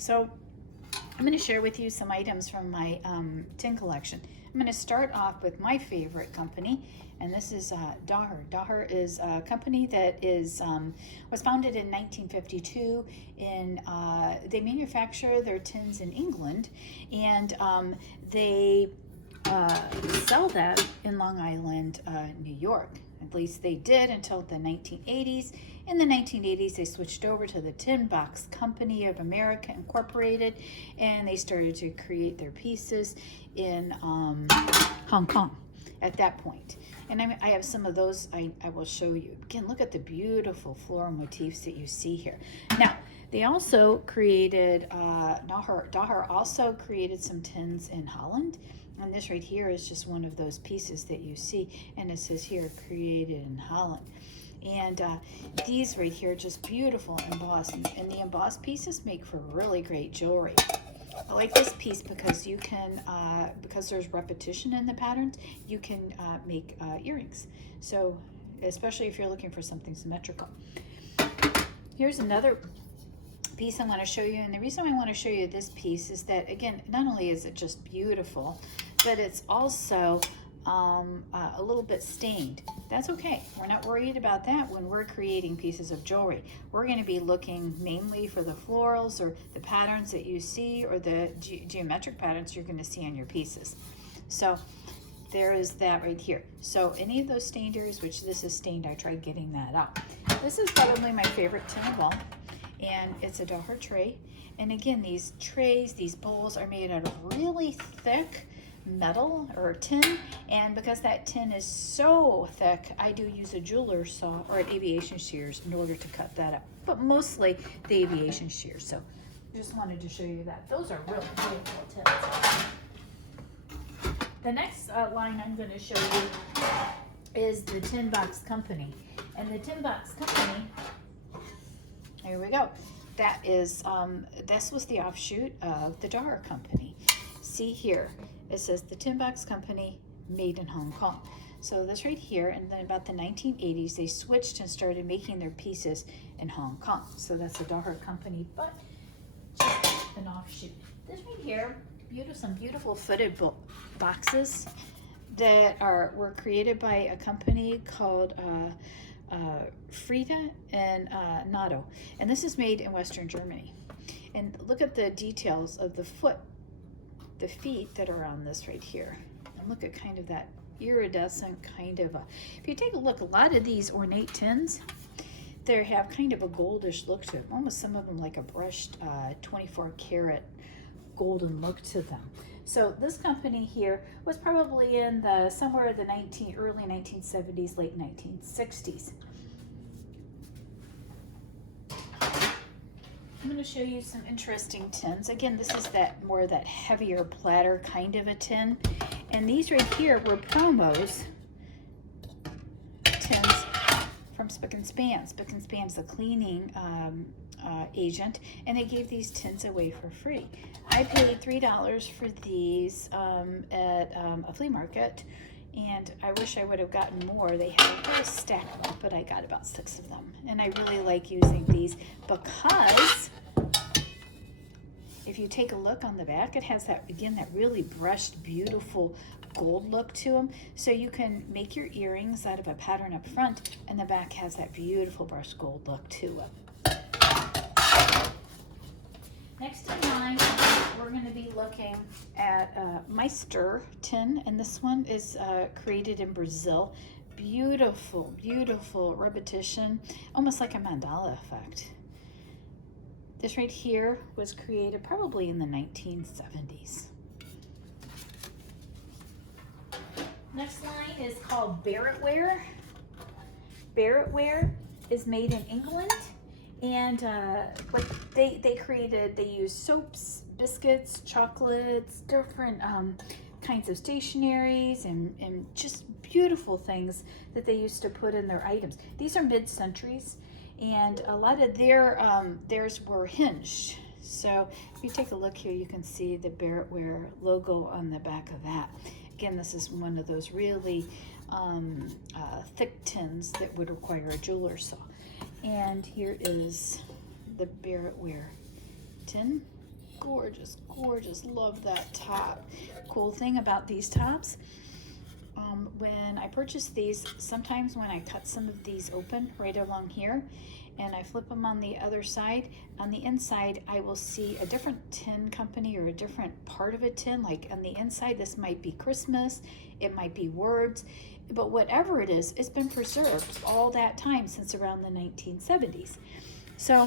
So I'm going to share with you some items from my tin collection. I'm going to start off with my favorite company, and this is Daher. Daher is a company that was founded in 1952. They manufacture their tins in England, and they sell them in Long Island, New York. At least they did until the 1980s. In the 1980s, they switched over to the Tin Box Company of America Incorporated, and they started to create their pieces in Hong Kong at that point. And I have some of those I will show you. Again, look at the beautiful floral motifs that you see here. Now, they also created, Daher also created some tins in Holland. And this right here is just one of those pieces that you see, and it says here, created in Holland. And these right here are just beautiful embossed, and the embossed pieces make for really great jewelry. I like this piece because you can, because there's repetition in the patterns, you can make earrings. So, especially if you're looking for something symmetrical. Here's another piece I want to show you, and the reason I want to show you this piece is that, again, not only is it just beautiful, but it's also a little bit stained. That's okay. We're not worried about that when we're creating pieces of jewelry. We're going to be looking mainly for the florals or the patterns that you see, or the geometric patterns you're going to see on your pieces. So there is that right here. So any of those stained areas, which this is stained, I tried getting that out. This is probably my favorite tin of all, and it's a Daher tray. And again, these trays, these bowls are made out of really thick metal or tin, and because that tin is so thick, I do use a jeweler's saw or an aviation shears in order to cut that up, but mostly the aviation shears. So just wanted to show you that. Those are really beautiful tins. The next line I'm going to show you is the Tin Box Company, and the Tin Box Company, here we go. That is, this was the offshoot of the Daher Company. See here, it says the Tin Box Company, made in Hong Kong. So this right here, and then about the 1980s, they switched and started making their pieces in Hong Kong. So that's a Daher Company, but just an offshoot. This right here, some beautiful footed boxes that were created by a company called Frieda and Nato, and this is made in Western Germany. And look at the details of the feet that are on this right here, and look at kind of that iridescent kind of if you take a look, a lot of these ornate tins, they have kind of a goldish look to them, almost some of them like a brushed 24 karat golden look to them. So this company here was probably in somewhere in the early 1970s, late 1960s. I'm going to show you some interesting tins. Again, this is more of that heavier platter kind of a tin. And these right here were promos tins from Spick and Span. Spick and Span's the cleaning agent, and they gave these tins away for free. I paid $3 for these at a flea market, and I wish I would have gotten more. They had a whole stack of them, but I got about 6 of them. And I really like using these because if you take a look on the back, it has that really brushed, beautiful gold look to them. So you can make your earrings out of a pattern up front, and the back has that beautiful brushed gold look to it. Next in line, we're going to be looking at Meister tin, and this one is created in Brazil. Beautiful, beautiful repetition, almost like a mandala effect. This right here was created probably in the 1970s. Next line is called Barrett Ware. Barrett Ware is made in England. And what they use soaps, biscuits, chocolates, different kinds of stationaries, and just beautiful things that they used to put in their items. These are mid-centuries, and a lot of theirs were hinged. So if you take a look here, you can see the Barrett Ware logo on the back of that. Again, this is one of those really thick tins that would require a jeweler's saw. And here is the Barrett Ware tin. gorgeous, gorgeous. Love that top. Cool thing about these tops, when I purchased these, sometimes when I cut some of these open right along here and I flip them on the other side, on the inside I will see a different tin company or a different part of a tin. Like on the inside, this might be Christmas, it might be words, but whatever it is, it's been preserved all that time since around the 1970s. So,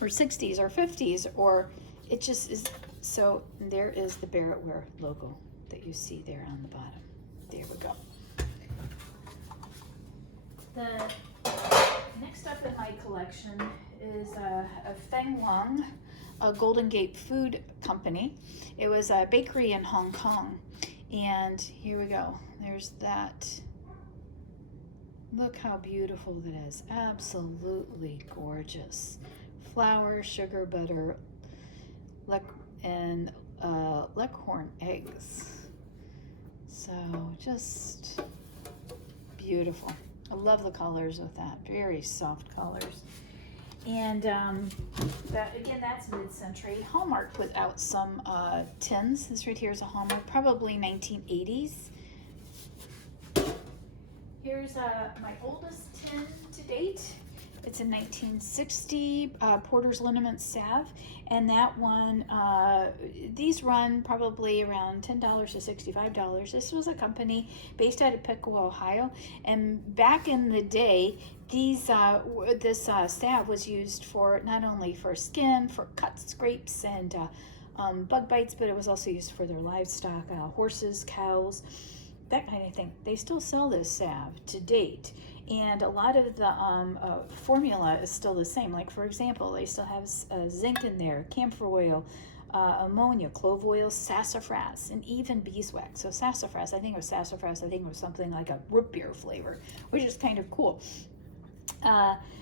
or 60s or 50s, or it just is. So there is the Barrettware logo that you see there on the bottom. There we go. The next up in my collection is a Feng Wang, a Golden Gate food company. It was a bakery in Hong Kong. And here we go. There's that. Look how beautiful that is. Absolutely gorgeous. Flour, sugar, butter, and Leghorn eggs. So just beautiful. I love the colors with that. Very soft colors. And again, that's mid-century. Hallmark put out some tins. This right here is a Hallmark, probably 1980s. Here's my oldest tin to date. It's a 1960 Porter's Liniment Salve, and that one, these run probably around $10 to $65. This was a company based out of Piqua, Ohio, and back in the day, this salve was used for not only for skin, for cuts, scrapes, and bug bites, but it was also used for their livestock, horses, cows, that kind of thing. They still sell this salve to date. And a lot of the formula is still the same. Like, for example, they still have zinc in there, camphor oil, ammonia, clove oil, sassafras, and even beeswax. So sassafras, I think it was something like a root beer flavor, which is kind of cool.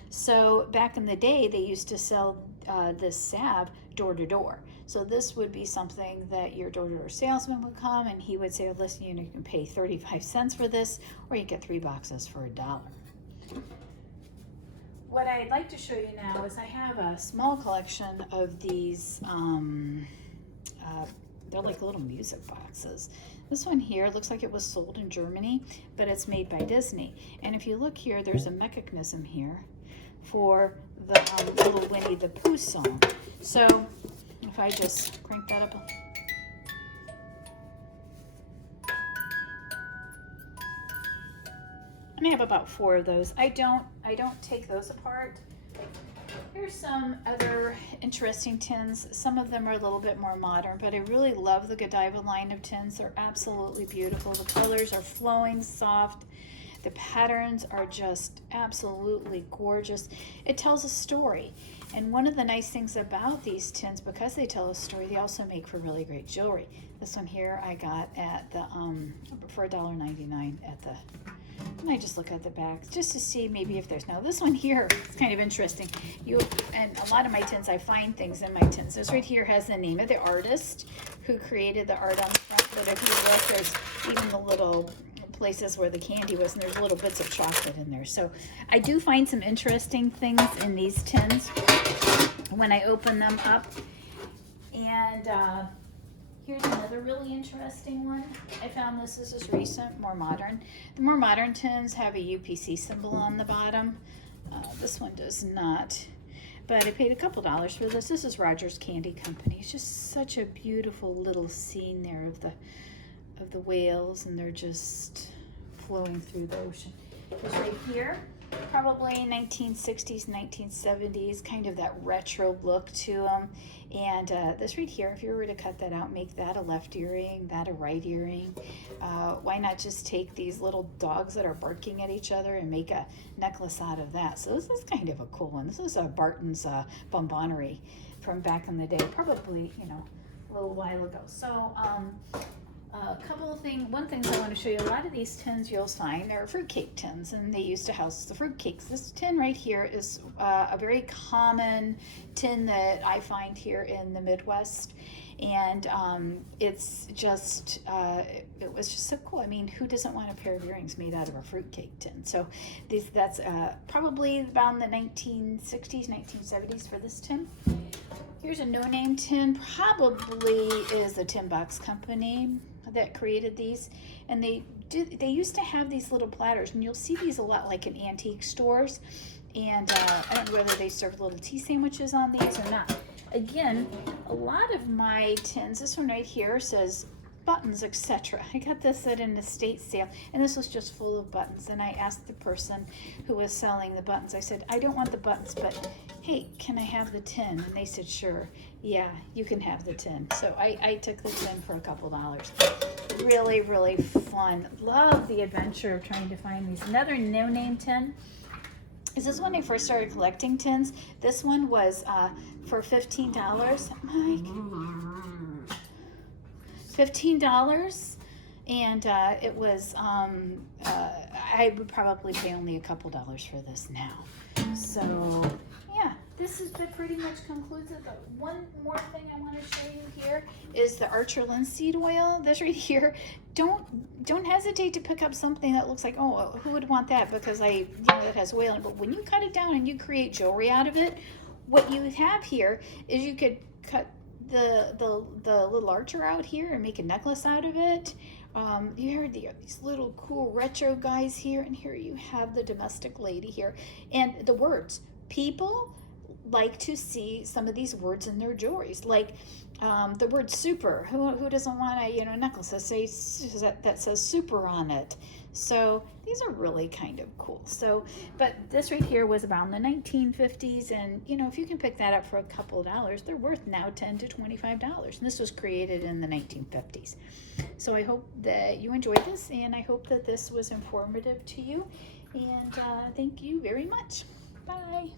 So back in the day, they used to sell this salve door to door. So this would be something that your door-to-door salesman would come and he would say, oh, listen, you can pay 35 cents for this, or you get 3 boxes for $1. What I'd like to show you now is I have a small collection of these, they're like little music boxes. This one here looks like it was sold in Germany, but it's made by Disney. And if you look here, there's a mechanism here for the little Winnie the Pooh song. So if I just crank that up. And I have about 4 of those. I don't take those apart. Here's some other interesting tins. Some of them are a little bit more modern, but I really love the Godiva line of tins. They're absolutely beautiful. The colors are flowing, soft. The patterns are just absolutely gorgeous. It tells a story. And one of the nice things about these tins, because they tell a story, they also make for really great jewelry. This one here I got at the for $1.99 at the. And I just look at the back just to see maybe if there's, now this one here is kind of interesting. And a lot of my tins, I find things in my tins. This right here has the name of the artist who created the art on the front. But if you look, there's even the little places where the candy was, and there's little bits of chocolate in there. So I do find some interesting things in these tins when I open them up. And here's another really interesting one. I found this is recent, more modern. The more modern tins have a UPC symbol on the bottom. This one does not. But I paid a couple dollars for this. This is Rogers Candy Company. It's just such a beautiful little scene there of the whales, and they're just flowing through the ocean. It's right here, probably 1960s, 1970s, kind of that retro look to them. And this right here, if you were to cut that out, make that a left earring, that a right earring. Why not just take these little dogs that are barking at each other and make a necklace out of that? So this is kind of a cool one. This is a Barton's Bonbonnerie from back in the day, probably, a little while ago. So one thing I want to show you, a lot of these tins you'll find are fruitcake tins, and they used to house the fruitcakes. This tin right here is a very common tin that I find here in the Midwest, and it's just, it was just so cool. I mean, who doesn't want a pair of earrings made out of a fruitcake tin? So that's probably about the 1960s, 1970s for this tin. Here's a no-name tin, probably is the Tin Box Company that created these. And they used to have these little platters, and you'll see these a lot like in antique stores. And I don't know whether they serve little tea sandwiches on these or not. Again, a lot of my tins, this one right here says buttons, etc. I got this at an estate sale, and this was just full of buttons. And I asked the person who was selling the buttons, I said, I don't want the buttons, but hey, can I have the tin? And they said, sure. Yeah, you can have the tin. So I took the tin for a couple dollars. Really, really fun. Love the adventure of trying to find these. Another no-name tin. This is when I first started collecting tins. This one was for $15. Mike? $15. And it was, I would probably pay only a couple dollars for this now. So, yeah, that pretty much concludes it. But one more thing I want to show you here is the Archer linseed oil. This right here, don't hesitate to pick up something that looks like, oh, who would want that? Because it has oil in it. But when you cut it down and you create jewelry out of it, what you have here is you could cut the little archer out here and make a necklace out of it. You heard these little cool retro guys here, and here you have the domestic lady here. And the words, people like to see some of these words in their jewelries, like the word super. Who doesn't want a necklace that says super on it? So these are really kind of cool. So, but this right here was around the 1950s, and if you can pick that up for a couple of dollars, they're worth now $10 to $25. And this was created in the 1950s. So I hope that you enjoyed this, and I hope that this was informative to you. And thank you very much. Bye.